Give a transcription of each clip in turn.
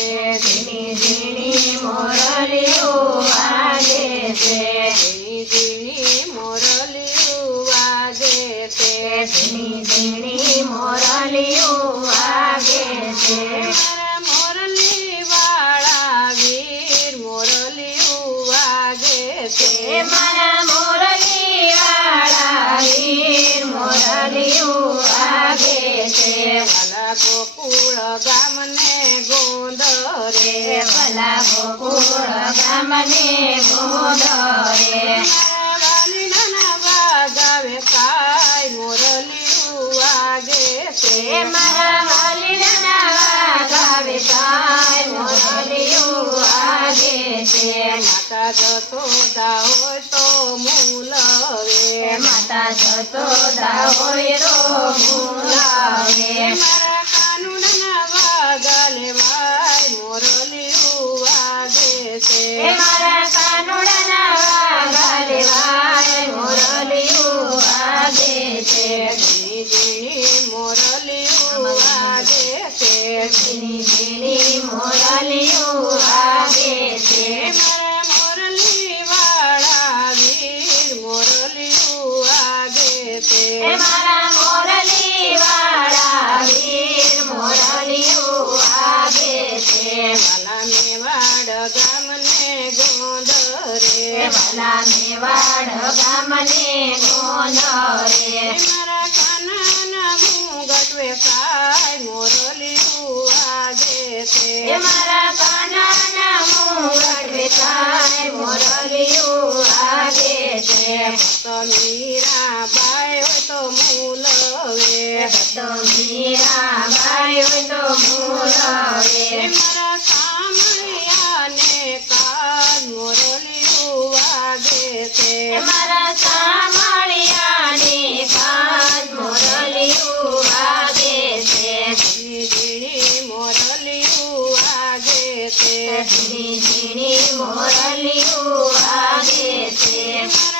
છે ઝીણી ઝીણી મોરલીઓ વાગે છે. ઝીણી ઝીણી ગોકુળ ગામને મારા વાલીના વાગાવે કાય મોરલીઓ વાગે છે મારા વાલીના વાગાવે કાય મોરલીઓ વાગે છે માતા જશોદા હોય તો મૂલવે માતા જશોદા હોય તો વાગે છે. મારા મોરલી વાળા વીર મોરલીઓ વાગે છે મારા મોરલી વાળા વીર મોરલીઓ વાગે છે. વાલા મેવાડ ગામને ગોંદરે. એ વાલા મેવાડ ગામને ગોંદરે. મારા કાનાના મુગટ વેસાય મોરલીઓ મીરા બાય હોય તો મૂલવે તો મીરા બાયો તો મૂલવે મારા સામૈયાને કાન મોરલીઓ વાગે છે. મારા સામળિયાની કાન મોરલીઓ વાગે છે. ઝીણી મોરલીઓ વાગે છે. ઝીણી મોરલીઓ વાગે છે.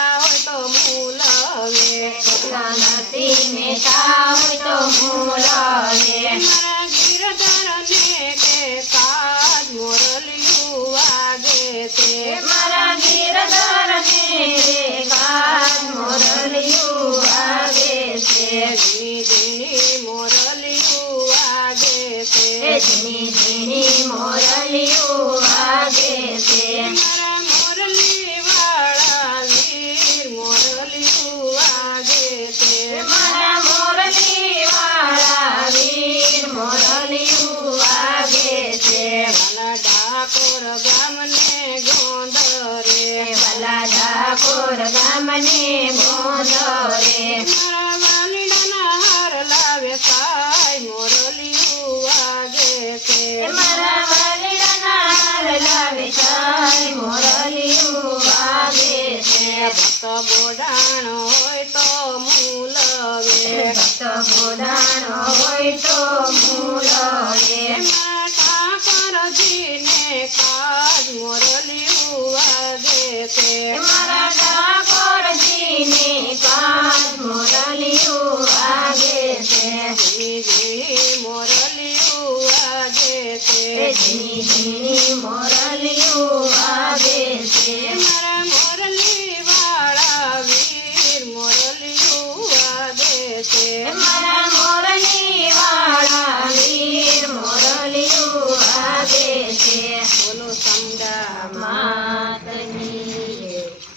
ડાકોર ગામને ગોંદરે મારા વાલીડાના હાર લાવે કાય મોરલીઓ વાગે છે. મારા વાલીડાના હાર લાવે છે મોરલીઓ વાગે છે ભક્ત બોડાણ હોય તો મૂલવે ભક્ત હોય તો મૂલવે